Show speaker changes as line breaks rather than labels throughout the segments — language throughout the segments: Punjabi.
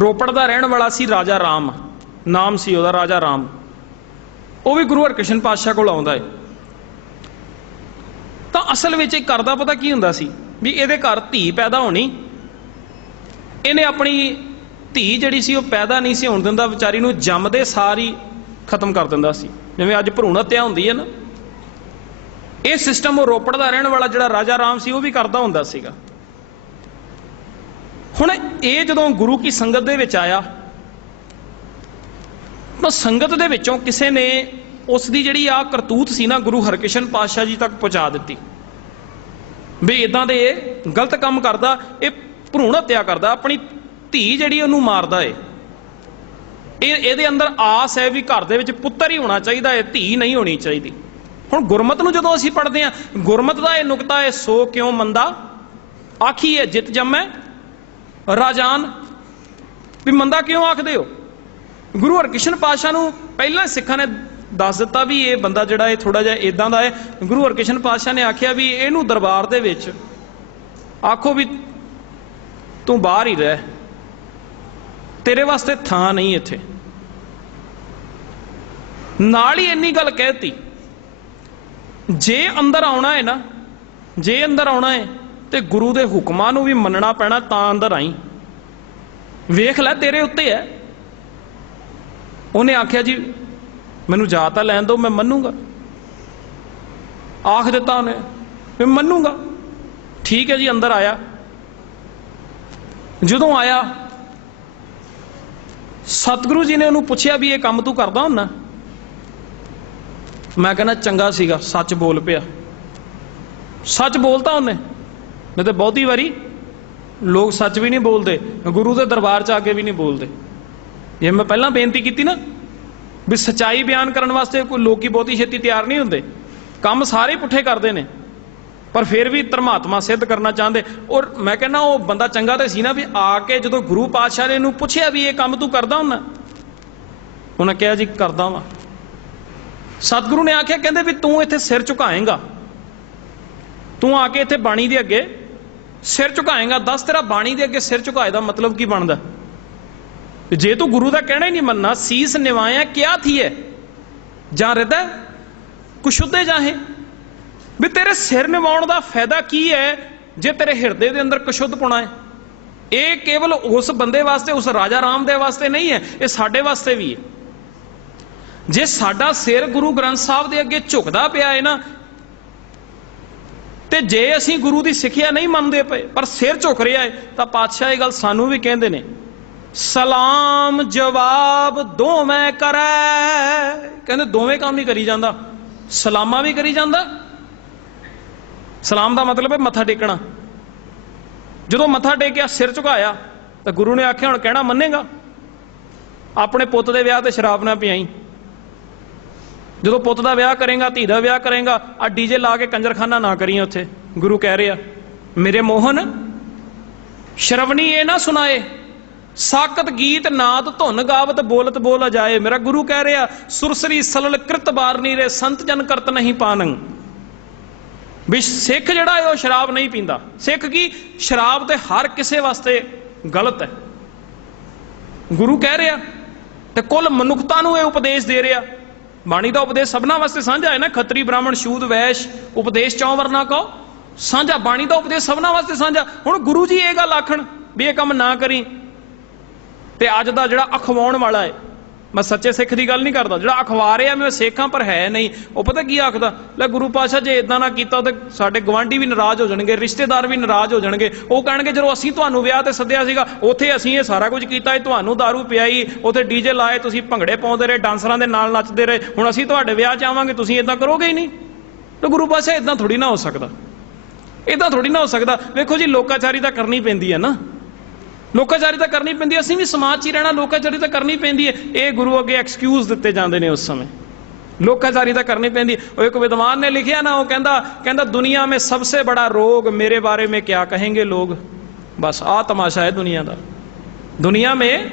ਰੋਪੜ ਦਾ ਰਹਿਣ ਵਾਲਾ ਸੀ ਰਾਜਾ ਰਾਮ। ਨਾਮ ਸੀ ਉਹਦਾ, ਰਾਜਾ ਰਾਮ। ਉਹ ਵੀ ਗੁਰੂ ਹਰਕ੍ਰਿਸ਼ਨ ਪਾਤਸ਼ਾਹ ਕੋਲ ਆਉਂਦਾ ਹੈ ਤਾਂ ਅਸਲ ਵਿੱਚ ਇਹ ਕਰਦਾ ਪਤਾ ਕੀ ਹੁੰਦਾ ਸੀ? ਵੀ ਇਹਦੇ ਘਰ ਧੀ ਪੈਦਾ ਹੋਣੀ। ਇਹਨੇ ਆਪਣੀ ਧੀ ਜਿਹੜੀ ਸੀ ਉਹ ਪੈਦਾ ਨਹੀਂ ਸੀ ਹੋਣ ਦਿੰਦਾ, ਵਿਚਾਰੀ ਨੂੰ ਜੰਮਦੇ ਸਾਰ ਹੀ ਖਤਮ ਕਰ ਦਿੰਦਾ ਸੀ। ਜਿਵੇਂ ਅੱਜ ਭਰੂਣ ਹੱਤਿਆ ਹੁੰਦੀ ਹੈ ਨਾ। ਇਹ ਸਿਸਟਮ ਉਹ ਰੋਪੜ ਦਾ ਰਹਿਣ ਵਾਲਾ ਜਿਹੜਾ ਰਾਜਾ ਰਾਮ ਸੀ, ਉਹ ਵੀ ਕਰਦਾ ਹੁੰਦਾ ਸੀਗਾ। ਹੁਣ ਇਹ ਜਦੋਂ ਗੁਰੂ ਕੀ ਸੰਗਤ ਦੇ ਵਿੱਚ ਆਇਆ, ਤਾਂ ਸੰਗਤ ਦੇ ਵਿੱਚੋਂ ਕਿਸੇ ਨੇ ਉਸ ਦੀ ਜਿਹੜੀ ਆ ਕਰਤੂਤ ਸੀ ਨਾ ਗੁਰੂ ਹਰਕ੍ਰਿਸ਼ਨ ਪਾਤਸ਼ਾਹ ਜੀ ਤੱਕ ਪਹੁੰਚਾ ਦਿੱਤੀ। ਵੀ ਇਦਾਂ ਦੇ ਇਹ ਗਲਤ ਕੰਮ ਕਰਦਾ, ਇਹ ਭਰੂਣ ਹੱਤਿਆ ਕਰਦਾ, ਆਪਣੀ ਧੀ ਜਿਹੜੀ ਉਹਨੂੰ ਮਾਰਦਾ ਏ। ਇਹ, ਇਹਦੇ ਅੰਦਰ ਆਸ ਹੈ ਵੀ ਘਰ ਦੇ ਵਿੱਚ ਪੁੱਤਰ ਹੀ ਹੋਣਾ ਚਾਹੀਦਾ ਹੈ ਧੀ ਨਹੀਂ ਹੋਣੀ ਚਾਹੀਦੀ। ਹੁਣ ਗੁਰਮਤ ਨੂੰ ਜਦੋਂ ਅਸੀਂ ਪੜ੍ਹਦੇ ਹਾਂ, ਗੁਰਮਤ ਦਾ ਇਹ ਨੁਕਤਾ ਏ ਸੋ ਕਿਉਂ ਮੰਦਾ? ਆਖੀ ਹੈ, ਜਿਤ ਜੰਮੈ ਰਾਜਾਨ, ਵੀ ਮੰਦਾ ਕਿਉਂ ਆਖਦੇ ਹੋ? ਗੁਰੂ ਹਰਕ੍ਰਿਸ਼ਨ ਪਾਤਸ਼ਾਹ ਨੂੰ ਪਹਿਲਾਂ ਸਿੱਖਾਂ ਨੇ ਦੱਸ ਦਿੱਤਾ ਵੀ ਇਹ ਬੰਦਾ ਜਿਹੜਾ ਇਹ ਥੋੜਾ ਜਿਹਾ ਇਦਾਂ ਦਾ ਹੈ। ਗੁਰੂ ਹਰਕ੍ਰਿਸ਼ਨ ਪਾਤਸ਼ਾਹ ਨੇ ਆਖਿਆ ਵੀ ਇਹਨੂੰ ਦਰਬਾਰ ਦੇ ਵਿੱਚ ਆਖੋ ਵੀ ਤੂੰ ਬਾਹਰ ਹੀ ਰਹਿ। ਤੇਰੇ ਵਾਸਤੇ ਥਾਂ ਨਹੀਂ ਇੱਥੇ। ਨਾਲ ਹੀ ਇੰਨੀ ਗੱਲ ਕਹਿਤੀ ਜੇ ਅੰਦਰ ਆਉਣਾ ਹੈ ਨਾ, ਜੇ ਅੰਦਰ ਆਉਣਾ ਹੈ ਤੇ ਗੁਰੂ ਦੇ ਹੁਕਮਾਂ ਨੂੰ ਵੀ ਮੰਨਣਾ ਪੈਣਾ ਤਾਂ ਅੰਦਰ ਆਈ। ਵੇਖ ਲੈ, ਤੇਰੇ ਉੱਤੇ ਹੈ ਉਹਨੇ ਆਖਿਆ ਜੀ, ਮੈਨੂੰ ਜਾ ਤਾਂ ਲੈਣ ਦਿਓ ਮੈਂ ਮੰਨੂਗਾ। ਆਖ ਦਿੱਤਾ ਉਹਨੇ, ਮੈਂ ਮੰਨੂਗਾ। ਠੀਕ ਹੈ ਜੀ, ਅੰਦਰ ਆਇਆ। ਜਦੋਂ ਆਇਆ, ਸਤਿਗੁਰੂ ਜੀ ਨੇ ਉਹਨੂੰ ਪੁੱਛਿਆ ਵੀ ਇਹ ਕੰਮ ਤੂੰ ਕਰਦਾ ਹੁੰਨਾ ਮੈਂ ਕਹਿੰਦਾ, ਚੰਗਾ ਸੀਗਾ, ਸੱਚ ਬੋਲ ਪਿਆ। ਸੱਚ ਬੋਲਤਾ ਉਹਨੇ। ਨਹੀਂ ਤਾਂ ਬਹੁਤੀ ਵਾਰੀ ਲੋਕ ਸੱਚ ਵੀ ਨਹੀਂ ਬੋਲਦੇ, ਗੁਰੂ ਦੇ ਦਰਬਾਰ 'ਚ ਆ ਕੇ ਵੀ ਨਹੀਂ ਬੋਲਦੇ। ਇਹ ਮੈਂ ਪਹਿਲਾਂ ਬੇਨਤੀ ਕੀਤੀ ਨਾ, ਵੀ ਸਚਾਈ ਬਿਆਨ ਕਰਨ ਵਾਸਤੇ ਕੋਈ ਲੋਕੀ ਬਹੁਤੀ ਛੇਤੀ ਤਿਆਰ ਨਹੀਂ ਹੁੰਦੇ। ਕੰਮ ਸਾਰੇ ਪੁੱਠੇ ਕਰਦੇ ਨੇ, ਪਰ ਫਿਰ ਵੀ ਧਰਮਾਤਮਾ ਸਿੱਧ ਕਰਨਾ ਚਾਹੁੰਦੇ। ਔਰ ਮੈਂ ਕਹਿੰਦਾ ਉਹ ਬੰਦਾ ਚੰਗਾ ਤੇ ਸੀ ਨਾ ਵੀ ਆ ਕੇ ਜਦੋਂ ਗੁਰੂ ਪਾਤਸ਼ਾਹ ਨੇ ਇਹਨੂੰ ਪੁੱਛਿਆ ਵੀ ਇਹ ਕੰਮ ਤੂੰ ਕਰਦਾ ਹੁੰਦਾ, ਉਹਨੇ ਕਿਹਾ ਜੀ ਕਰਦਾ ਵਾਂ। ਸਤਿਗੁਰੂ ਨੇ ਆਖਿਆ, ਕਹਿੰਦੇ ਵੀ ਤੂੰ ਇੱਥੇ ਸਿਰ ਝੁਕਾਏਂਗਾ। ਤੂੰ ਆ ਕੇ ਇੱਥੇ ਬਾਣੀ ਦੇ ਅੱਗੇ ਸਿਰ ਝੁਕਾਏਗਾ, ਦੱਸ ਤੇਰਾ ਬਾਣੀ ਦੇ ਅੱਗੇ ਸਿਰ ਝੁਕਾਏ ਦਾ ਮਤਲਬ ਕੀ ਬਣਦਾ? ਜੇ ਤੂੰ ਗੁਰੂ ਦਾ ਕਹਿਣਾ ਹੀ ਨਹੀਂ ਮੰਨਣਾ, ਸੀਸ ਨਿਵਾਇਆ ਕਿਆ ਥੀ ਜਾਂ ਹਿਰਦੈ ਕੁਸ਼ੁੱਧੇ ਜਾਹੇ ਵੀ ਤੇਰੇ ਸਿਰ ਨਿਵਾਉਣ ਦਾ ਫਾਇਦਾ ਕੀ ਹੈ, ਜੇ ਤੇਰੇ ਹਿਰਦੇ ਦੇ ਅੰਦਰ ਕੁਸ਼ੁੱਧ ਪੁਣਾ ਹੈ? ਇਹ ਕੇਵਲ ਉਸ ਬੰਦੇ ਵਾਸਤੇ, ਉਸ ਰਾਜਾ ਰਾਮ ਦੇ ਵਾਸਤੇ ਨਹੀਂ ਹੈ, ਇਹ ਸਾਡੇ ਵਾਸਤੇ ਵੀ ਹੈ। ਜੇ ਸਾਡਾ ਸਿਰ ਗੁਰੂ ਗ੍ਰੰਥ ਸਾਹਿਬ ਦੇ ਅੱਗੇ ਝੁਕਦਾ ਪਿਆ ਹੈ ਨਾ ਤੇ ਜੇ ਅਸੀਂ ਗੁਰੂ ਦੀ ਸਿੱਖਿਆ ਨਹੀਂ ਮੰਨਦੇ ਪਏ, ਪਰ ਸਿਰ ਝੁਕ ਰਿਹਾ ਹੈ ਤਾਂ ਪਾਤਸ਼ਾਹ ਇਹ ਗੱਲ ਸਾਨੂੰ ਵੀ ਕਹਿੰਦੇ ਨੇ, ਸਲਾਮ ਜਵਾਬ ਦੋਵੇਂ ਕਰੈ। ਕਹਿੰਦੇ ਦੋਵੇਂ ਕੰਮ ਹੀ ਕਰੀ ਜਾਂਦਾ, ਸਲਾਮਾ ਵੀ ਕਰੀ ਜਾਂਦਾ। ਸਲਾਮ ਦਾ ਮਤਲਬ ਹੈ ਮੱਥਾ ਟੇਕਣਾ। ਜਦੋਂ ਮੱਥਾ ਟੇਕਿਆ, ਸਿਰ ਝੁਕਾਇਆ, ਤਾਂ ਗੁਰੂ ਨੇ ਆਖਿਆ, ਹੁਣ ਕਹਿਣਾ ਮੰਨੇਗਾ? ਆਪਣੇ ਪੁੱਤ ਦੇ ਵਿਆਹ ਤੇ ਸ਼ਰਾਬ ਨਾ ਪਿਆਈ। ਜਦੋਂ ਪੁੱਤ ਦਾ ਵਿਆਹ ਕਰੇਗਾ, ਧੀ ਦਾ ਵਿਆਹ ਕਰੇਗਾ ਆ ਡੀਜੇ ਲਾ ਕੇ ਕੰਜਰਖਾਨਾ ਨਾ ਕਰੀਏ ਉੱਥੇ। ਗੁਰੂ ਕਹਿ ਰਿਹਾ, ਮੇਰੇ ਮੋਹਨ, ਸ਼ਰਵਣੀ ਇਹ ਨਾ ਸੁਣਾਏ ਸਾਕਤ ਗੀਤ ਨਾਦ ਧੁਨ ਗਾਵਤ ਬੋਲਤ ਬੋਲ ਜਾਏ ਮੇਰਾ ਗੁਰੂ ਕਹਿ ਰਿਹਾ, ਸੁਰਸਰੀ ਸਲਲ ਕਿਰਤ ਬਾਰਨੀ ਰੇ, ਸੰਤ ਜਨ ਕਰਤ ਨਹੀਂ ਪਾਨੰ। ਵੀ ਸਿੱਖ ਜਿਹੜਾ ਹੈ, ਉਹ ਸ਼ਰਾਬ ਨਹੀਂ ਪੀਂਦਾ। ਸਿੱਖ ਕੀ? ਸ਼ਰਾਬ ਤੇ ਹਰ ਕਿਸੇ ਵਾਸਤੇ ਗਲਤ ਹੈ। ਗੁਰੂ ਕਹਿ ਰਿਹਾ, ਤੇ ਕੁੱਲ ਮਨੁੱਖਤਾ ਨੂੰ ਇਹ ਉਪਦੇਸ਼ ਦੇ ਰਿਹਾ। ਬਾਣੀ ਦਾ ਉਪਦੇਸ਼ ਸਭਨਾ ਵਾਸਤੇ ਸਾਂਝਾ ਹੈ ਨਾ, ਖੱਤਰੀ ਬ੍ਰਾਹਮਣ ਸ਼ੂਦ ਵੈਸ਼, ਉਪਦੇਸ਼ ਚੌਂ ਵਰਨਾ ਕਹੋ। ਸਾਂਝਾ, ਬਾਣੀ ਦਾ ਉਪਦੇਸ਼ ਸਭਨਾ ਵਾਸਤੇ ਸਾਂਝਾ। ਹੁਣ ਗੁਰੂ ਜੀ ਇਹ ਗੱਲ ਆਖਣ ਵੀ ਇਹ ਕੰਮ ਨਾ ਕਰੀ। ਤੇ ਅੱਜ ਦਾ ਜਿਹੜਾ ਅਖਵਾਉਣ ਵਾਲਾ ਹੈ ਮੈਂ ਸੱਚੇ ਸਿੱਖ ਦੀ ਗੱਲ ਨਹੀਂ ਕਰਦਾ। ਜਿਹੜਾ ਅਖਵਾ ਰਿਹਾ ਮੈਂ ਸਿੱਖਾਂ ਪਰ ਹੈ ਨਹੀਂ। ਉਹ ਪਤਾ ਕੀ ਆਖਦਾ? ਲੈ ਗੁਰੂ ਪਾਸ਼ਾ ਜੇ ਇਦਾਂ ਨਾ ਕੀਤਾ ਤੇ ਸਾਡੇ ਗਵਾਂਢੀ ਵੀ ਨਾਰਾਜ਼ ਹੋ ਜਾਣਗੇ, ਰਿਸ਼ਤੇਦਾਰ ਵੀ ਨਾਰਾਜ਼ ਹੋ ਜਾਣਗੇ। ਉਹ ਕਹਿਣਗੇ, ਜਦੋਂ ਅਸੀਂ ਤੁਹਾਨੂੰ ਵਿਆਹ ਤੇ ਸੱਦਿਆ ਸੀਗਾ, ਉੱਥੇ ਅਸੀਂ ਇਹ ਸਾਰਾ ਕੁਝ ਕੀਤਾ, ਇਹ ਤੁਹਾਨੂੰ दारू ਪਿਆਈ, ਉੱਥੇ ਡੀਜੇ ਲਾਏ, ਤੁਸੀਂ ਭੰਗੜੇ ਪਾਉਂਦੇ ਰਹੇ, ਡਾਂਸਰਾਂ ਦੇ ਨਾਲ ਨੱਚਦੇ ਰਹੇ। ਹੁਣ ਅਸੀਂ ਤੁਹਾਡੇ ਵਿਆਹ 'ਚ ਆਵਾਂਗੇ, ਤੁਸੀਂ ਇਦਾਂ ਕਰੋਗੇ ਹੀ ਨਹੀਂ। ਤੇ ਗੁਰੂ ਪਾਸ਼ਾ ਇਦਾਂ ਥੋੜੀ ਨਾ ਹੋ ਸਕਦਾ। ਇਦਾਂ ਥੋੜੀ ਨਾ ਹੋ ਸਕਦਾ। ਵੇਖੋ ਜੀ, ਲੋਕਾਚਾਰੀ ਤਾਂ ਕਰਨੀ ਪੈਂਦੀ ਹੈ ਨਾ। ਲੋਕਾਂ ਚਾਰੀ ਤਾਂ ਕਰਨੀ ਪੈਂਦੀ ਅਸੀਂ ਵੀ ਸਮਾਜ 'ਚ ਹੀ ਰਹਿਣਾ ਲੋਕਾਂ ਚਾਰੀ ਤਾਂ ਕਰਨੀ ਪੈਂਦੀ ਹੈ। ਇਹ ਗੁਰੂ ਅੱਗੇ ਐਕਸਕਿਊਜ਼ ਦਿੱਤੇ ਜਾਂਦੇ ਨੇ ਉਸ ਸਮੇਂ। ਲੋਕਾਚਾਰੀ ਤਾਂ ਕਰਨੀ ਪੈਂਦੀ ਉਹ ਇੱਕ ਵਿਦਵਾਨ ਨੇ ਲਿਖਿਆ ਨਾ, ਉਹ ਕਹਿੰਦਾ ਕਹਿੰਦਾ, ਦੁਨੀਆ ਮੇ ਸਭ ਸੇ ਬੜਾ ਰੋਗ, ਮੇਰੇ ਬਾਰੇ ਮੇ ਕਿਆ ਕਹਿੰਗੇ ਲੋਗ? ਬਸ, ਆ ਤਮਾਸ਼ਾ ਹੈ ਦੁਨੀਆ ਦਾ। ਦੁਨੀਆ ਮੇ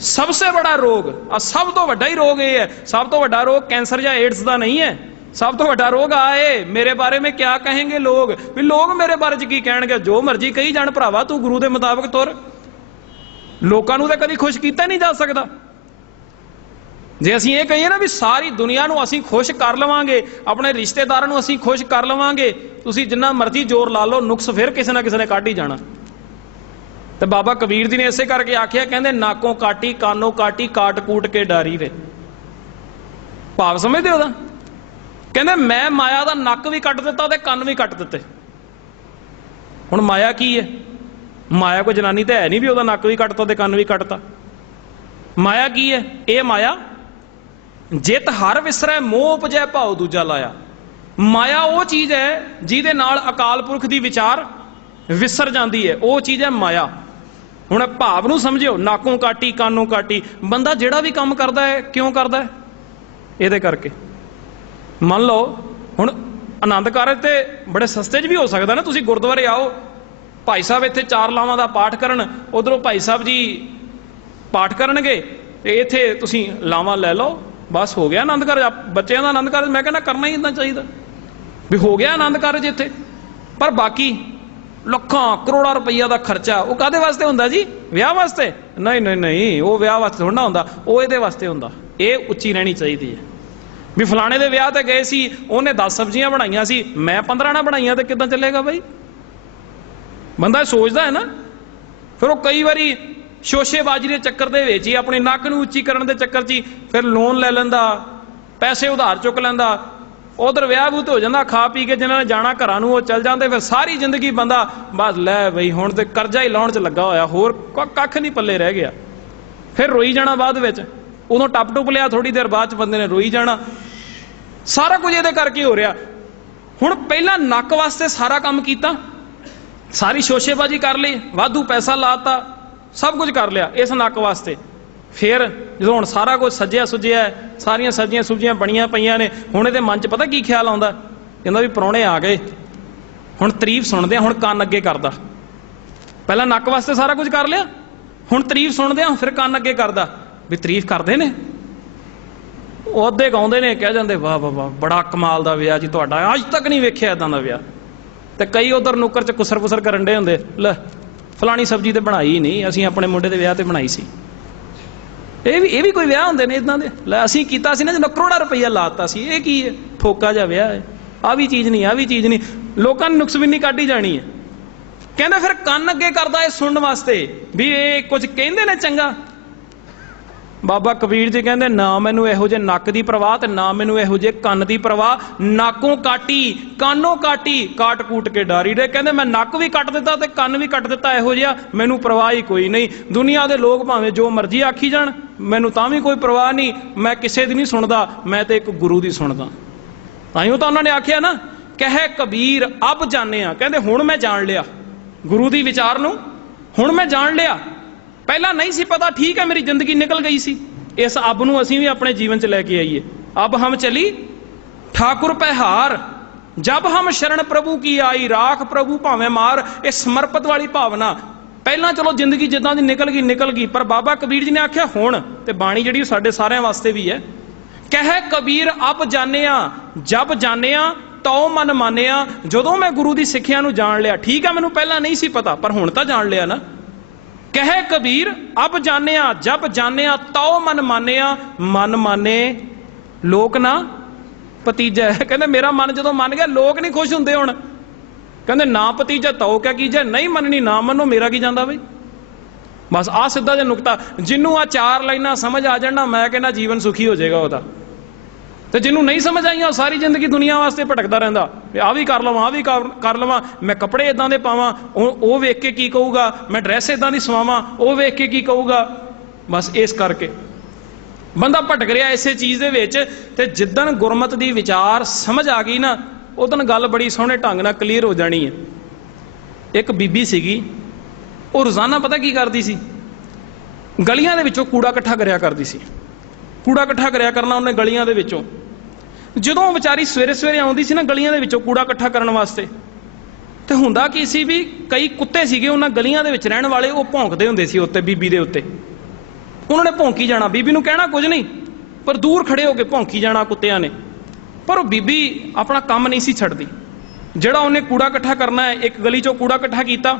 ਸਭ ਸੇ ਬੜਾ ਰੋਗ, ਆ ਸਭ ਤੋਂ ਵੱਡਾ ਹੀ ਰੋਗ ਇਹ ਹੈ। ਸਭ ਤੋਂ ਵੱਡਾ ਰੋਗ ਕੈਂਸਰ ਜਾਂ ਏਡਸ ਦਾ ਨਹੀਂ ਹੈ। ਸਭ ਤੋਂ ਵੱਡਾ ਰੋਗ ਆਏ ਮੇਰੇ ਬਾਰੇ ਮੈਂ ਕਿਆ ਕਹਿੰਗੇ ਲੋਗ? ਵੀ ਲੋਗ ਮੇਰੇ ਬਾਰੇ ਚ ਕੀ ਕਹਿਣਗੇ? ਜੋ ਮਰਜ਼ੀ ਕਹੀ ਜਾਣ ਭਰਾਵਾ, ਤੂੰ ਗੁਰੂ ਦੇ ਮੁਤਾਬਕ ਤੁਰ। ਲੋਕਾਂ ਨੂੰ ਤਾਂ ਕਦੀ ਖੁਸ਼ ਕੀਤਾ ਨਹੀਂ ਜਾ ਸਕਦਾ। ਜੇ ਅਸੀਂ ਇਹ ਕਹੀਏ ਨਾ ਵੀ ਸਾਰੀ ਦੁਨੀਆ ਨੂੰ ਅਸੀਂ ਖੁਸ਼ ਕਰ ਲਵਾਂਗੇ, ਆਪਣੇ ਰਿਸ਼ਤੇਦਾਰਾਂ ਨੂੰ ਅਸੀਂ ਖੁਸ਼ ਕਰ ਲਵਾਂਗੇ, ਤੁਸੀਂ ਜਿੰਨਾ ਮਰਜ਼ੀ ਜ਼ੋਰ ਲਾ ਲਓ, ਨੁਕਸ ਫਿਰ ਕਿਸੇ ਨਾ ਕਿਸੇ ਨੇ ਕੱਢ ਹੀ ਜਾਣਾ। ਤੇ ਬਾਬਾ ਕਬੀਰ ਜੀ ਨੇ ਇਸੇ ਕਰਕੇ ਆਖਿਆ, ਕਹਿੰਦੇ ਨਾਕੋਂ ਕਾਟੀ, ਕਾਨੋਂ ਕਾਟੀ, ਕਾਟ ਕੂਟ ਕੇ ਡਾਰੀ ਵੇ। ਭਾਵ ਸਮਝਦੇ ਉਹਦਾ? ਕਹਿੰਦੇ ਮੈਂ ਮਾਇਆ ਦਾ ਨੱਕ ਵੀ ਕੱਟ ਦਿੱਤਾ ਤੇ ਕੰਨ ਵੀ ਕੱਟ ਦਿੱਤੇ। ਹੁਣ ਮਾਇਆ ਕੀ ਹੈ? ਮਾਇਆ ਕੋਈ ਜਨਾਨੀ ਤਾਂ ਹੈ ਨਹੀਂ ਵੀ ਉਹਦਾ ਨੱਕ ਵੀ ਕੱਟਤਾ ਤੇ ਕੰਨ ਵੀ ਕੱਟਤਾ। ਮਾਇਆ ਕੀ ਹੈ? ਇਹ ਮਾਇਆ, ਜਿਤ ਹਰ ਵਿਸਰੈ, ਮੋਹ ਉਪਜੈ, ਭਾਉ ਦੂਜਾ ਲਾਇਆ। ਮਾਇਆ ਉਹ ਚੀਜ਼ ਹੈ ਜਿਹਦੇ ਨਾਲ ਅਕਾਲ ਪੁਰਖ ਦੀ ਵਿਚਾਰ ਵਿਸਰ ਜਾਂਦੀ ਹੈ। ਉਹ ਚੀਜ਼ ਹੈ ਮਾਇਆ। ਹੁਣ ਭਾਵ ਨੂੰ ਸਮਝਿਓ, ਨਾਕੋਂ ਕਾਟੀ, ਕਾਨੋਂ ਕਾਟੀ। ਬੰਦਾ ਜਿਹੜਾ ਵੀ ਕੰਮ ਕਰਦਾ ਹੈ, ਕਿਉਂ ਕਰਦਾ ਹੈ? ਇਹਦੇ ਕਰਕੇ। ਮੰਨ ਲਓ, ਹੁਣ ਆਨੰਦ ਕਾਰਜ ਤੇ ਬੜੇ ਸਸਤੇ 'ਚ ਵੀ ਹੋ ਸਕਦਾ ਨਾ, ਤੁਸੀਂ ਗੁਰਦੁਆਰੇ ਆਓ ਭਾਈ ਸਾਹਿਬ ਇੱਥੇ ਚਾਰ ਲਾਵਾਂ ਦਾ ਪਾਠ ਕਰਨ, ਉਧਰੋਂ ਭਾਈ ਸਾਹਿਬ ਜੀ ਪਾਠ ਕਰਨਗੇ, ਤੇ ਇੱਥੇ ਤੁਸੀਂ ਲਾਵਾਂ ਲੈ ਲਓ। ਬਸ ਹੋ ਗਿਆ ਆਨੰਦ ਕਾਰਜ ਆਪ- ਬੱਚਿਆਂ ਦਾ ਆਨੰਦ ਕਾਰਜ ਮੈਂ ਕਹਿੰਦਾ ਕਰਨਾ ਹੀ ਇਦਾਂ ਚਾਹੀਦਾ। ਵੀ ਹੋ ਗਿਆ ਆਨੰਦ ਕਾਰਜ ਇੱਥੇ। ਪਰ ਬਾਕੀ ਲੱਖਾਂ, ਕਰੋੜਾਂ ਰੁਪਈਆ ਦਾ ਖਰਚਾ, ਉਹ ਕਾਦੇ ਵਾਸਤੇ ਹੁੰਦਾ ਜੀ? ਵਿਆਹ ਵਾਸਤੇ? ਨਹੀਂ ਨਹੀਂ ਨਹੀਂ, ਉਹ ਵਿਆਹ ਵਾਸਤੇ ਥੋੜਾ ਹੁੰਦਾ। ਉਹ ਇਹਦੇ ਵਾਸਤੇ ਹੁੰਦਾ। ਇਹ ਉੱਚੀ ਰਹਿਣੀ ਚਾਹੀਦੀ ਹੈ। ਵੀ ਫਲਾਣੇ ਦੇ ਵਿਆਹ ਤੇ ਗਏ ਸੀ, ਉਹਨੇ 10 ਸਬਜ਼ੀਆਂ ਬਣਾਈਆਂ ਸੀ, ਮੈਂ 15 ਨਾ ਬਣਾਈਆਂ ਤੇ ਕਿਦਾਂ ਚੱਲੇਗਾ ਬਾਈ? ਬੰਦਾ ਸੋਚਦਾ ਹੈ ਨਾ, ਫਿਰ ਉਹ ਕਈ ਵਾਰੀ ਸ਼ੋਸ਼ੇਬਾਜ਼ੀ ਦੇ ਚੱਕਰ ਦੇ ਵਿੱਚ ਹੀ ਆਪਣੇ ਨੱਕ ਨੂੰ ਉੱਚੀ ਕਰਨ ਦੇ ਚੱਕਰ 'ਚ ਹੀ ਫਿਰ ਲੋਨ ਲੈ ਲੈਂਦਾ, ਪੈਸੇ ਉਧਾਰ ਚੁੱਕ ਲੈਂਦਾ, ਉਧਰ ਵਿਆਹ ਬੂਤ ਹੋ ਜਾਂਦਾ, ਖਾ ਪੀ ਕੇ ਜਿਹਨਾਂ ਨੇ ਜਾਣਾ ਘਰਾਂ ਨੂੰ, ਉਹ ਚੱਲ ਜਾਂਦੇ, ਫਿਰ ਸਾਰੀ ਜ਼ਿੰਦਗੀ ਬੰਦਾ ਬਸ ਲੈ ਬਈ ਹੁਣ ਤੇ ਕਰਜ਼ਾ ਹੀ ਲਾਉਣ 'ਚ ਲੱਗਾ ਹੋਇਆ, ਹੋਰ ਕੱਖ ਨਹੀਂ ਪੱਲੇ ਰਹਿ ਗਿਆ। ਫਿਰ ਰੋਈ ਜਾਣਾ ਬਾਅਦ ਵਿੱਚ, ਉਦੋਂ ਟੱਪ ਟੁੱਪ ਲਿਆ ਥੋੜੀ ਦੇਰ ਬਾਅਦ 'ਚ ਬੰਦੇ ਨੇ ਰੋਈ ਜਾਣਾ। ਸਾਰਾ ਕੁਝ ਇਹਦੇ ਕਰਕੇ ਹੋ ਰਿਹਾ। ਹੁਣ ਪਹਿਲਾਂ ਨੱਕ ਵਾਸਤੇ ਸਾਰਾ ਕੰਮ ਕੀਤਾ ਸਾਰੀ ਸ਼ੋਸ਼ੇਬਾਜ਼ੀ ਕਰ ਲਈ, ਵਾਧੂ ਪੈਸਾ ਲਾਤਾ, ਸਭ ਕੁਝ ਕਰ ਲਿਆ ਇਸ ਨੱਕ ਵਾਸਤੇ। ਫਿਰ ਜਦੋਂ ਹੁਣ ਸਾਰਾ ਕੁਝ ਸੱਜਿਆ ਸੁੱਜਿਆ ਸਾਰੀਆਂ ਸੱਜੀਆਂ ਸੁਬਜ਼ੀਆਂ ਬਣੀਆਂ ਪਈਆਂ ਨੇ, ਹੁਣ ਇਹਦੇ ਮਨ 'ਚ ਪਤਾ ਕੀ ਖਿਆਲ ਆਉਂਦਾ? ਕਹਿੰਦਾ ਵੀ ਪਰੌਣੇ ਆ ਗਏ। ਹੁਣ ਤਾਰੀਫ ਸੁਣਦੇ ਆ, ਹੁਣ ਕੰਨ ਅੱਗੇ ਕਰਦਾ। ਪਹਿਲਾਂ ਨੱਕ ਵਾਸਤੇ ਸਾਰਾ ਕੁਝ ਕਰ ਲਿਆ, ਹੁਣ ਤਾਰੀਫ ਸੁਣਦੇ ਆ ਫਿਰ ਕੰਨ ਅੱਗੇ ਕਰਦਾ। ਵੀ ਤਾਰੀਫ ਕਰਦੇ ਨੇ? ਉਹਦੇ ਗਾਉਂਦੇ ਨੇ, ਕਹਿ ਜਾਂਦੇ, ਵਾਹ ਵਾਹ ਵਾਹ, ਬੜਾ ਕਮਾਲ ਦਾ ਵਿਆਹ ਜੀ ਤੁਹਾਡਾ, ਅੱਜ ਤੱਕ ਨਹੀਂ ਵੇਖਿਆ ਇਦਾਂ ਦਾ ਵਿਆਹ। ਤੇ ਕਈ ਉਧਰ ਨੁੱਕਰ ਚ ਕੁਸਰ ਕੁਸਰ ਕਰਨ ਦੇ ਹੁੰਦੇ, ਲੈ, ਫਲਾਣੀ ਸਬਜ਼ੀ ਤੇ ਬਣਾਈ ਨਹੀਂ, ਅਸੀਂ ਆਪਣੇ ਮੁੰਡੇ ਦੇ ਵਿਆਹ ਤੇ ਬਣਾਈ ਸੀ। ਇਹ ਵੀ ਇਹ ਵੀ ਕੋਈ ਵਿਆਹ ਹੁੰਦੇ ਨੇ ਇਦਾਂ ਦੇ? ਲੈ, ਅਸੀਂ ਕੀਤਾ ਸੀ ਨਾ, ਜਦੋਂ ਕਰੋੜਾ ਰੁਪਈਆ ਲਾਤਾ ਸੀ, ਇਹ ਕੀ ਹੈ? ਠੋਕਾ ਜਿਹਾ ਵਿਆਹ ਹੈ। ਆ ਵੀ ਚੀਜ਼ ਨਹੀਂ ਆ ਵੀ ਚੀਜ਼ ਨਹੀਂ। ਲੋਕਾਂ ਨੂੰ ਨੁਕਸ ਵੀ ਨਹੀਂ ਕੱਢੀ ਜਾਣੀ ਹੈ। ਕਹਿੰਦਾ ਫਿਰ ਕੰਨ ਅੱਗੇ ਕਰਦਾ ਇਹ ਸੁਣਨ ਵਾਸਤੇ, ਵੀ ਇਹ ਕੁਝ ਕਹਿੰਦੇ ਨੇ ਚੰਗਾ। ਬਾਬਾ ਕਬੀਰ ਜੀ ਕਹਿੰਦੇ, ਨਾ ਮੈਨੂੰ ਇਹੋ ਜਿਹੇ ਨੱਕ ਦੀ ਪ੍ਰਵਾਹ ਤੇ ਨਾ ਮੈਨੂੰ ਇਹੋ ਜਿਹੇ ਕੰਨ ਦੀ ਪ੍ਰਵਾਹ। ਨਾਕੋਂ ਕਾਟੀ, ਕਾਨੋਂ ਕਾਟੀ, ਕਾਟ ਕੂਟ ਕੇ ਡਾਰੀ ਦੇ। ਕਹਿੰਦੇ, ਮੈਂ ਨੱਕ ਵੀ ਕੱਟ ਦਿੱਤਾ ਤੇ ਕੰਨ ਵੀ ਕੱਟ ਦਿੱਤਾ ਇਹੋ ਜਿਹਾ। ਮੈਨੂੰ ਪ੍ਰਵਾਹ ਹੀ ਕੋਈ ਨਹੀਂ। ਦੁਨੀਆ ਦੇ ਲੋਕ ਭਾਵੇਂ ਜੋ ਮਰਜ਼ੀ ਆਖੀ ਜਾਣ, ਮੈਨੂੰ ਤਾਂ ਵੀ ਕੋਈ ਪ੍ਰਵਾਹ ਨਹੀਂ। ਮੈਂ ਕਿਸੇ ਦੀ ਨਹੀਂ ਸੁਣਦਾ, ਮੈਂ ਤੇ ਇੱਕ ਗੁਰੂ ਦੀ ਸੁਣਦਾ। ਤਾਂ ਹੀ ਉਹ ਤਾਂ ਉਹਨਾਂ ਨੇ ਆਖਿਆ ਨਾ, ਕਹਿ ਕਬੀਰ, ਅਬ ਜਾਣਿਆ। ਕਹਿੰਦੇ, ਹੁਣ ਮੈਂ ਜਾਣ ਲਿਆ। ਗੁਰੂ ਦੀ ਵਿਚਾਰ ਨੂੰ ਹੁਣ ਮੈਂ ਜਾਣ ਲਿਆ। ਪਹਿਲਾਂ ਨਹੀਂ ਸੀ ਪਤਾ, ਠੀਕ ਹੈ, ਮੇਰੀ ਜ਼ਿੰਦਗੀ ਨਿਕਲ ਗਈ ਸੀ। ਇਸ ਅੱਬ ਨੂੰ ਅਸੀਂ ਵੀ ਆਪਣੇ ਜੀਵਨ 'ਚ ਲੈ ਕੇ ਆਈਏ। ਅਬ ਹਮ ਚਲੀ, ਠਾਕੁਰ ਪਹਿਹਾਰ ਜਬ ਹਮ ਸ਼ਰਨ ਪ੍ਰਭੂ ਕੀ ਆਈ, ਰਾਖ ਪ੍ਰਭੂ ਭਾਵੇਂ ਮਾਰ। ਇਹ ਸਮਰਪਿਤ ਵਾਲੀ ਭਾਵਨਾ। ਪਹਿਲਾਂ ਚਲੋ ਜ਼ਿੰਦਗੀ ਜਿੱਦਾਂ ਦੀ ਨਿਕਲ ਗਈ ਨਿਕਲ ਗਈ, ਪਰ ਬਾਬਾ ਕਬੀਰ ਜੀ ਨੇ ਆਖਿਆ, ਹੁਣ ਤੇ ਬਾਣੀ ਜਿਹੜੀ ਉਹ ਸਾਡੇ ਸਾਰਿਆਂ ਵਾਸਤੇ ਵੀ ਹੈ। ਕਹਿ ਕਬੀਰ, ਅਬ ਜਾਣਿਆ, ਜਬ ਜਾਣਿਆ, ਤਉ ਮਨ ਮਾਨਿਆ। ਜਦੋਂ ਮੈਂ ਗੁਰੂ ਦੀ ਸਿੱਖਿਆ ਨੂੰ ਜਾਣ ਲਿਆ, ਠੀਕ ਹੈ, ਮੈਨੂੰ ਪਹਿਲਾਂ ਨਹੀਂ ਸੀ ਪਤਾ, ਪਰ ਹੁਣ ਤਾਂ ਜਾਣ ਲਿਆ ਨਾ। ਕਹਿ ਕਬੀਰ, ਅਬ ਜਾਣਿਆ, ਜਬ ਜਾਣਿਆ, ਤਉ ਮਨ ਮਾਨਿਆ, ਮਨ ਮਾਨੇ ਲੋਕ ਨਾ। ਪਤੀਜੈ ਕਹਿੰਦੇ ਮੇਰਾ ਮਨ ਜਦੋਂ ਮੰਨ ਗਿਆ, ਲੋਕ ਨਹੀਂ ਖੁਸ਼ ਹੁੰਦੇ ਹੁਣ। ਕਹਿੰਦੇ ਨਾ ਪਤੀਜੈ ਤਉ ਕਿਆ ਕੀਜੈ ਨਹੀਂ ਮੰਨਣੀ, ਨਾ ਮੰਨੋ, ਮੇਰਾ ਕੀ ਜਾਂਦਾ ਬਈ? ਬਸ ਆ ਸਿੱਧਾ ਜਿਹਾ ਨੁਕਤਾ। ਜਿੰਨੂੰ ਆ ਚਾਰ ਲਾਈਨਾਂ ਸਮਝ ਆ ਜਾਣ ਨਾ, ਮੈਂ ਕਹਿੰਦਾ ਜੀਵਨ ਸੁਖੀ ਹੋ ਜਾਏਗਾ ਉਹਦਾ। ਤੇ ਜਿਹਨੂੰ ਨਹੀਂ ਸਮਝ ਆਈਆਂ, ਉਹ ਸਾਰੀ ਜ਼ਿੰਦਗੀ ਦੁਨੀਆ ਵਾਸਤੇ ਭਟਕਦਾ ਰਹਿੰਦਾ। ਵੀ ਆ ਵੀ ਕਰ ਲਵਾਂ ਆ ਵੀ ਕਰ ਲਵਾਂ, ਮੈਂ ਕੱਪੜੇ ਇਦਾਂ ਦੇ ਪਾਵਾਂ, ਉਹ ਉਹ ਵੇਖ ਕੇ ਕੀ ਕਹੂਗਾ? ਮੈਂ ਡਰੈਸ ਇਦਾਂ ਦੀ ਸਵਾਵਾਂ, ਉਹ ਵੇਖ ਕੇ ਕੀ ਕਹੂਗਾ? ਬਸ ਇਸ ਕਰਕੇ। ਬੰਦਾ ਭਟਕ ਰਿਹਾ ਇਸੇ ਚੀਜ਼ ਦੇ ਵਿੱਚ ਤੇ ਜਿੱਦਣ ਗੁਰਮਤ ਦੀ ਵਿਚਾਰ ਸਮਝ ਆ ਗਈ ਨਾ, ਉਦੋਂ ਗੱਲ ਬੜੀ ਸੋਹਣੇ ਢੰਗ ਨਾਲ ਕਲੀਅਰ ਹੋ ਜਾਣੀ ਹੈ। ਇੱਕ ਬੀਬੀ ਸੀਗੀ, ਉਹ ਰੋਜ਼ਾਨਾ ਪਤਾ ਕੀ ਕਰਦੀ ਸੀ? ਗਲੀਆਂ ਦੇ ਵਿੱਚੋਂ ਕੂੜਾ ਇਕੱਠਾ ਕਰਿਆ ਕਰਦੀ ਸੀ। ਕੂੜਾ ਇਕੱਠਾ ਕਰਿਆ ਕਰਨਾ ਉਹਨੇ ਗਲੀਆਂ ਦੇ ਵਿੱਚੋਂ। ਜਦੋਂ ਉਹ ਵਿਚਾਰੀ ਸਵੇਰੇ ਸਵੇਰੇ ਆਉਂਦੀ ਸੀ ਨਾ ਗਲੀਆਂ ਦੇ ਵਿੱਚੋਂ ਕੂੜਾ ਇਕੱਠਾ ਕਰਨ ਵਾਸਤੇ, ਤੇ ਹੁੰਦਾ ਕੀ ਸੀ ਵੀ ਕਈ ਕੁੱਤੇ ਸੀਗੇ ਉਹਨਾਂ ਗਲੀਆਂ ਦੇ ਵਿੱਚ ਰਹਿਣ ਵਾਲੇ, ਉਹ ਭੌਂਕਦੇ ਹੁੰਦੇ ਸੀ ਉੱਤੇ, ਬੀਬੀ ਦੇ ਉੱਤੇ। ਉਹਨਾਂ ਨੇ ਭੌਂਕੀ ਜਾਣਾ, ਬੀਬੀ ਨੂੰ ਕਹਿਣਾ ਕੁਝ ਨਹੀਂ, ਪਰ ਦੂਰ ਖੜੇ ਹੋ ਕੇ ਭੌਂਕੀ ਜਾਣਾ ਕੁੱਤਿਆਂ ਨੇ। ਪਰ ਉਹ ਬੀਬੀ ਆਪਣਾ ਕੰਮ ਨਹੀਂ ਸੀ ਛੱਡਦੀ। ਜਿਹੜਾ ਉਹਨੇ ਕੂੜਾ ਇਕੱਠਾ ਕਰਨਾ ਹੈ, ਇੱਕ ਗਲੀ ਚੋਂ ਕੂੜਾ ਇਕੱਠਾ ਕੀਤਾ,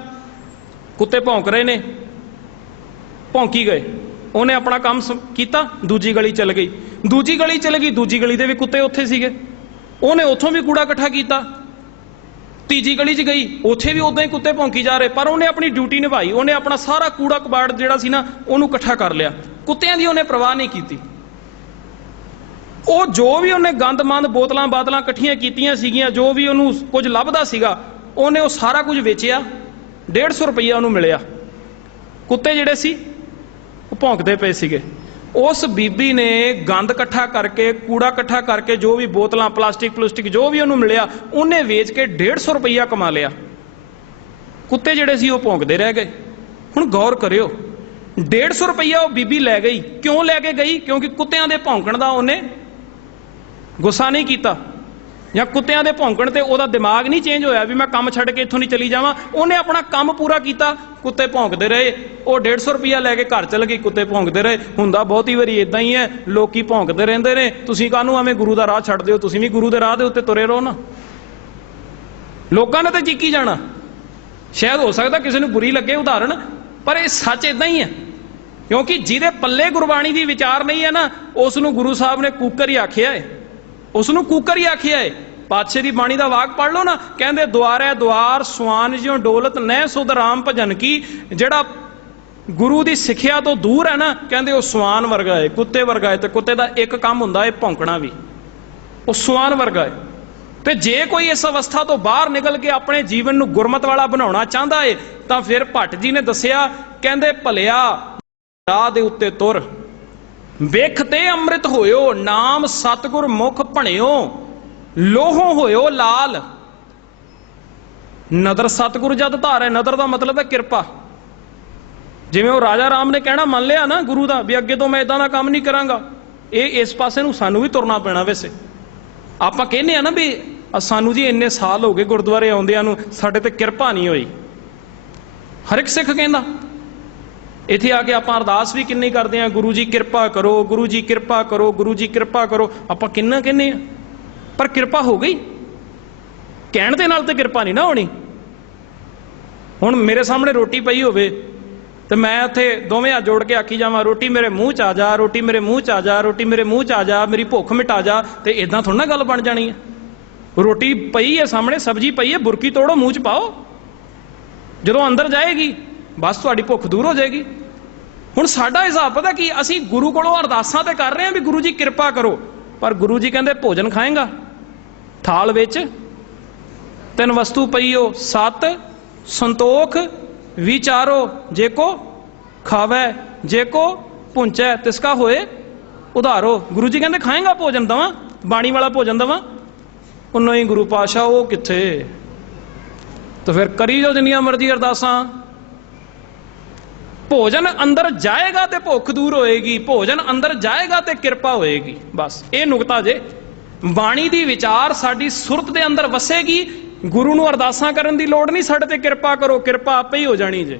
ਕੁੱਤੇ ਭੌਂਕ ਰਹੇ ਨੇ, ਭੌਂਕੀ ਗਏ। ਉਹਨੇ ਆਪਣਾ ਕੰਮ ਸ- ਕੀਤਾ, ਦੂਜੀ ਗਲੀ ਚੱਲ ਗਈ। ਦੂਜੀ ਗਲੀ ਚੱਲ ਗਈ, ਦੂਜੀ ਗਲੀ ਦੇ ਵੀ ਕੁੱਤੇ ਉੱਥੇ ਸੀਗੇ। ਉਹਨੇ ਉੱਥੋਂ ਵੀ ਕੂੜਾ ਇਕੱਠਾ ਕੀਤਾ। ਤੀਜੀ ਗਲੀ 'ਚ ਗਈ, ਉੱਥੇ ਵੀ ਉਦਾਂ ਹੀ ਕੁੱਤੇ ਭੌਂਕੀ ਜਾ ਰਹੇ। ਪਰ ਉਹਨੇ ਆਪਣੀ ਡਿਊਟੀ ਨਿਭਾਈ, ਉਹਨੇ ਆਪਣਾ ਸਾਰਾ ਕੂੜਾ ਕਬਾੜ ਜਿਹੜਾ ਸੀ ਨਾ, ਉਹਨੂੰ ਇਕੱਠਾ ਕਰ ਲਿਆ। ਕੁੱਤਿਆਂ ਦੀ ਉਹਨੇ ਪਰਵਾਹ ਨਹੀਂ ਕੀਤੀ। ਉਹ ਜੋ ਵੀ ਉਹਨੇ ਗੰਦਮੰਦ ਬੋਤਲਾਂ ਬਾਤਲਾਂ ਇਕੱਠੀਆਂ ਕੀਤੀਆਂ ਸੀਗੀਆਂ, ਜੋ ਵੀ ਉਹਨੂੰ ਕੁਝ ਲੱਭਦਾ ਸੀਗਾ, ਉਹਨੇ ਉਹ ਸਾਰਾ ਕੁਝ ਵੇਚਿਆ। 150 ਰੁਪਈਆ ਉਹਨੂੰ ਮਿਲਿਆ। ਕੁੱਤੇ ਜਿਹੜੇ ਸੀ ਭੌਂਕਦੇ ਪਏ ਸੀਗੇ। ਉਸ ਬੀਬੀ ਨੇ ਗੰਦ ਇਕੱਠਾ ਕਰਕੇ, ਕੂੜਾ ਇਕੱਠਾ ਕਰਕੇ ਜੋ ਵੀ ਬੋਤਲਾਂ, ਪਲਾਸਟਿਕ ਪਲਾਸਟਿਕ, ਜੋ ਵੀ ਉਹਨੂੰ ਮਿਲਿਆ, ਉਹਨੇ ਵੇਚ ਕੇ 150 ਰੁਪਈਆ ਕਮਾ ਲਿਆ। ਕੁੱਤੇ ਜਿਹੜੇ ਸੀ, ਉਹ ਭੌਂਕਦੇ ਰਹਿ ਗਏ। ਹੁਣ ਗੌਰ ਕਰਿਓ 150 ਰੁਪਈਆ ਉਹ ਬੀਬੀ ਲੈ ਗਈ। ਕਿਉਂ ਲੈ ਕੇ ਗਈ? ਕਿਉਂਕਿ ਕੁੱਤਿਆਂ ਦੇ ਭੌਂਕਣ ਦਾ ਉਹਨੇ ਗੁੱਸਾ ਨਹੀਂ ਕੀਤਾ। ਜਾਂ ਕੁੱਤਿਆਂ ਦੇ ਭੌਂਕਣ ਤੇ ਉਹਦਾ ਦਿਮਾਗ ਨਹੀਂ ਚੇਂਜ ਹੋਇਆ ਵੀ ਮੈਂ ਕੰਮ ਛੱਡ ਕੇ ਇੱਥੋਂ ਨਹੀਂ ਚਲੀ ਜਾਵਾਂ, ਉਹਨੇ ਆਪਣਾ ਕੰਮ ਪੂਰਾ ਕੀਤਾ, ਕੁੱਤੇ ਭੌਂਕਦੇ ਰਹੇ, ਉਹ 150 ਰੁਪਿਆ ਲੈ ਕੇ ਘਰ ਚਲ ਗਈ, ਕੁੱਤੇ ਭੌਂਕਦੇ ਰਹੇ, ਹੁੰਦਾ ਬਹੁਤੀ ਵਾਰੀ ਇਦਾਂ ਹੀ ਹੈ, ਲੋਕੀ ਭੌਂਕਦੇ ਰਹਿੰਦੇ ਨੇ, ਤੁਸੀਂ ਕਾਹਨੂੰ ਐਵੇਂ ਗੁਰੂ ਦਾ ਰਾਹ ਛੱਡ ਦਿਓ ਤੁਸੀਂ ਵੀ ਗੁਰੂ ਦੇ ਰਾਹ ਦੇ ਉੱਤੇ ਤੁਰੇ ਰਹੋ ਨਾ। ਲੋਕਾਂ ਨੇ ਤਾਂ ਚੀਕੀ ਜਾਣਾ? ਸ਼ਾਇਦ ਹੋ ਸਕਦਾ ਕਿਸੇ ਨੂੰ ਬੁਰੀ ਲੱਗੇ ਉਦਾਹਰਣ, ਪਰ ਇਹ ਸੱਚ ਇਦਾਂ ਹੀ ਹੈ। ਕਿਉਂਕਿ ਜਿਹਦੇ ਪੱਲੇ ਗੁਰਬਾਣੀ ਦੀ ਵਿਚਾਰ ਨਹੀਂ ਹੈ ਨਾ, ਉਸ ਨੂੰ ਗੁਰੂ ਸਾਹਿਬ ਨੇ ਕੂਕਰ ਹੀ ਆਖਿਆ ਹੈ। ਉਸ ਨੂੰ ਕੂਕਰ ਹੀ ਆਖਿਆ ਏ। ਪਾਤਸ਼ਾਹ ਦੀ ਬਾਣੀ ਦਾ ਵਾਕ ਪੜ ਲਓ ਨਾ। ਕਹਿੰਦੇ, ਦੁਆਰੈ ਦੁਆਰ ਸੁਆਨ ਜਿਉ ਡੋਲਤ ਨਹਿ, ਸੁਧ ਰਾਮ ਭਜਨ ਕੀ। ਜਿਹੜਾ ਗੁਰੂ ਦੀ ਸਿੱਖਿਆ ਤੋਂ ਦੂਰ ਹੈ ਨਾ, ਕਹਿੰਦੇ ਉਹ ਸੁਆਨ ਵਰਗਾ ਹੈ ਕੁੱਤੇ ਵਰਗਾ ਹੈ ਤੇ ਕੁੱਤੇ ਦਾ ਇੱਕ ਕੰਮ ਹੁੰਦਾ ਹੈ ਭੌਂਕਣਾ ਵੀ। ਉਹ ਸੁਆਨ ਵਰਗਾ ਹੈ ਤੇ ਜੇ ਕੋਈ ਇਸ ਅਵਸਥਾ ਤੋਂ ਬਾਹਰ ਨਿਕਲ ਕੇ ਆਪਣੇ ਜੀਵਨ ਨੂੰ ਗੁਰਮਤ ਵਾਲਾ ਬਣਾਉਣਾ ਚਾਹੁੰਦਾ ਏ, ਤਾਂ ਫਿਰ ਭੱਟ ਜੀ ਨੇ ਦੱਸਿਆ, ਕਹਿੰਦੇ, ਭਲਿਆ, ਰਾਹ ਦੇ ਉੱਤੇ ਤੁਰ। ਵੇਖ ਤੇ ਅੰਮ੍ਰਿਤ ਹੋਇਓ, ਨਾਮ ਸਤਿਗੁਰ ਮੁਖ ਭਣਿਓ, ਲੋਹੋ ਹੋਇਓ ਲਾਲ। ਨਦਰ ਸਤਿਗੁਰ ਜਦ ਧਾਰੈ, ਨਦਰ ਦਾ ਮਤਲਬ ਹੈ ਕਿਰਪਾ। ਜਿਵੇਂ ਉਹ ਰਾਜਾ ਰਾਮ ਨੇ ਕਹਿਣਾ, ਮੰਨ ਲਿਆ ਨਾ ਗੁਰੂ ਦਾ, ਵੀ ਅੱਗੇ ਤੋਂ ਮੈਂ ਇਦਾਂ ਦਾ ਕੰਮ ਨਹੀਂ ਕਰਾਂਗਾ। ਇਹ ਇਸ ਪਾਸੇ ਨੂੰ ਸਾਨੂੰ ਵੀ ਤੁਰਨਾ ਪੈਣਾ ਵੈਸੇ। ਆਪਾਂ ਕਹਿੰਦੇ ਆ ਨਾ ਵੀ ਸਾਨੂੰ ਜੀ ਇੰਨੇ ਸਾਲ ਹੋ ਗਏ ਗੁਰਦੁਆਰੇ ਆਉਂਦਿਆਂ ਨੂੰ, ਸਾਡੇ ਤੇ ਕਿਰਪਾ ਨਹੀਂ ਹੋਈ। ਹਰ ਇੱਕ ਸਿੱਖ ਕਹਿੰਦਾ ਇੱਥੇ ਆ ਕੇ ਆਪਾਂ ਅਰਦਾਸ ਵੀ ਕਿੰਨੀ ਕਰਦੇ ਆ ਗੁਰੂ ਜੀ ਕਿਰਪਾ ਕਰੋ, ਗੁਰੂ ਜੀ ਕਿਰਪਾ ਕਰੋ, ਗੁਰੂ ਜੀ ਕਿਰਪਾ ਕਰੋ। ਆਪਾਂ ਕਿੰਨਾ ਕਹਿੰਦੇ ਆ ਪਰ ਕਿਰਪਾ ਹੋ ਗਈ। ਕਹਿਣ ਦੇ ਨਾਲ ਤੇ ਕਿਰਪਾ ਨਹੀਂ ਨਾ ਹੋਣੀ। ਹੁਣ ਮੇਰੇ ਸਾਹਮਣੇ ਰੋਟੀ ਪਈ ਹੋਵੇ ਤੇ ਮੈਂ ਉੱਥੇ ਦੋਵੇਂ ਹੱਥ ਜੋੜ ਕੇ ਆਖੀ ਜਾਵਾਂ, ਰੋਟੀ ਮੇਰੇ ਮੂੰਹ 'ਚ ਆ ਜਾ, ਰੋਟੀ ਮੇਰੇ ਮੂੰਹ 'ਚ ਆ ਜਾ, ਰੋਟੀ ਮੇਰੇ ਮੂੰਹ 'ਚ ਆ ਜਾ, ਮੇਰੀ ਭੁੱਖ ਮਿਟਾ ਜਾ ਤੇ ਇਦਾਂ ਥੋੜਾ ਨਾ ਗੱਲ ਬਣ ਜਾਣੀ ਹੈ। ਰੋਟੀ ਪਈ ਹੈ ਸਾਹਮਣੇ, ਸਬਜ਼ੀ ਪਈ ਹੈ, ਬੁਰਕੀ ਤੋੜੋ, ਮੂੰਹ 'ਚ ਪਾਓ। ਜਦੋਂ ਅੰਦਰ ਜਾਏਗੀ, ਬਸ ਤੁਹਾਡੀ ਭੁੱਖ ਦੂਰ ਹੋ ਜਾਏਗੀ। ਹੁਣ ਸਾਡਾ ਹਿਸਾਬ ਪਤਾ ਕੀ, ਅਸੀਂ ਗੁਰੂ ਕੋਲੋਂ ਅਰਦਾਸਾਂ ਤੇ ਕਰ ਰਹੇ ਹਾਂ ਵੀ ਗੁਰੂ ਜੀ ਕਿਰਪਾ ਕਰੋ, ਪਰ ਗੁਰੂ ਜੀ ਕਹਿੰਦੇ ਭੋਜਨ ਖਾਏਗਾ। ਥਾਲ ਵਿੱਚ ਤਿੰਨ ਵਸਤੂ ਪਈਓ, ਸਤ ਸੰਤੋਖ, ਵਿਚਾਰੋ, ਜੇ ਕੋ ਖਾਵੇ, ਜੇ ਕੋ ਪੁੰਚੈ ਤਿਸਕਾ ਹੋਏ ਉਧਾਰੋ। ਗੁਰੂ ਜੀ ਕਹਿੰਦੇ ਖਾਏਗਾ ਭੋਜਨ ਦਵਾਂ, ਬਾਣੀ ਵਾਲਾ ਭੋਜਨ ਦਵਾਂ? ਉਹ ਹੀ ਗੁਰੂ ਪਾਸ਼ਾ ਉਹ ਕਿੱਥੇ? ਤਾਂ ਫਿਰ ਕਰੀ ਜੋ ਜਿੰਨੀਆਂ ਮਰਜ਼ੀ ਅਰਦਾਸਾਂ। ਭੋਜਨ ਅੰਦਰ ਜਾਏਗਾ ਤੇ ਭੁੱਖ ਦੂਰ ਹੋਏਗੀ, ਭੋਜਨ ਅੰਦਰ ਜਾਏਗਾ ਤੇ ਕਿਰਪਾ ਹੋਏਗੀ। ਬਸ, ਇਹ ਨੁਕਤਾ ਜੇ ਬਾਣੀ ਦੀ ਵਿਚਾਰ ਸਾਡੀ ਸੁਰਤ ਦੇ ਅੰਦਰ ਵਸੇਗੀ, ਗੁਰੂ ਨੂੰ ਅਰਦਾਸਾਂ ਕਰਨ ਦੀ ਲੋੜ ਨਹੀਂ, ਸਾਡੇ ਤੇ ਕਿਰਪਾ ਕਰੋ, ਕਿਰਪਾ ਆਪੇ ਹੀ ਹੋ ਜਾਣੀ ਜੇ।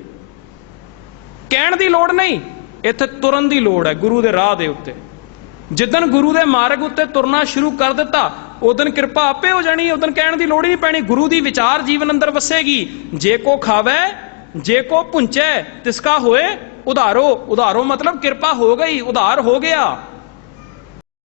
ਕਹਿਣ ਦੀ ਲੋੜ ਨਹੀਂ, ਇੱਥੇ ਤੁਰਨ ਦੀ ਲੋੜ ਹੈ, ਗੁਰੂ ਦੇ ਰਾਹ ਦੇ ਉੱਤੇ। ਜਿੱਦਨ ਗੁਰੂ ਦੇ ਮਾਰਗ ਉੱਤੇ ਤੁਰਨਾ ਸ਼ੁਰੂ ਕਰ ਦਿੱਤਾ ਉਦਨ ਕਿਰਪਾ ਆਪੇ ਹੋ ਜਾਣੀ ਉਦਨ ਕਹਿਣ ਦੀ ਲੋੜ ਹੀ ਨਹੀਂ ਪੈਣੀ, ਗੁਰੂ ਦੀ ਵਿਚਾਰ ਜੀਵਨ ਅੰਦਰ ਵਸੇਗੀ। ਜੇ ਕੋ ਖਾਵੇ ਜੇ ਕੋ ਪੁੰਚੈ ਤਿਸਕਾ ਹੋਏ ਉਧਾਰੋ ਉਧਾਰੋ ਮਤਲਬ ਕਿਰਪਾ ਹੋ ਗਈ ਉਧਾਰ ਹੋ ਗਿਆ।